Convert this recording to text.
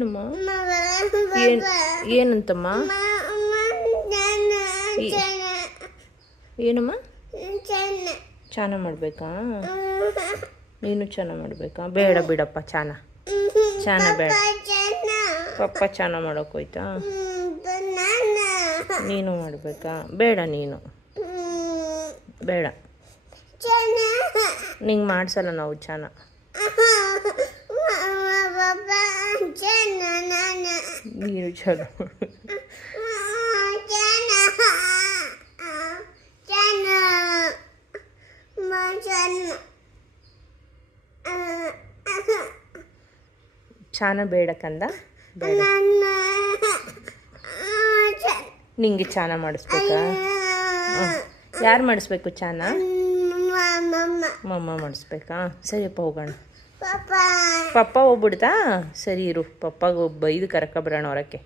ಏನಮ್ಮ ಏನು ಏನಂತಮ್ಮ ಏನಮ್ಮ ಚಾನ ಮಾಡಬೇಕಾ ನೀನು ಚಾನ ಮಾಡಬೇಕಾ ಬೇಡ ಬಿಡಪ್ಪ ಚಾನ ಬೇಡ ಪಪ್ಪ ಚಾನ ಮಾಡೋಕ್ಕೋಯ್ತಾ ನೀನು ಮಾಡಬೇಕಾ ಬೇಡ ನೀನು ಬೇಡ ನಿಂಗೆ ಮಾಡಿಸಲ್ಲ ನಾವು ಚಾನ ನೀನು ಚಾನ ಚಾನ ಬೇಡ ಕಂದ ಬೇಡ ನಿಂಗೆ ಚಾನ ಮಾಡಿಸ್ಬೇಕಾ ಯಾರು ಮಾಡಿಸ್ಬೇಕು ಚಾನ ಮಮ್ಮ ಮಾಡಿಸ್ಬೇಕಾ ಸರಿಯಪ್ಪ ಹೋಗೋಣ ಪಪ್ಪ ಹೋಗ್ಬಿಡ್ತಾ ಸರಿ ಇರು ಪಪ್ಪಗೆ ಬೈದು ಕರ್ಕೊಬರೋಣ ಹೊರಕ್ಕೆ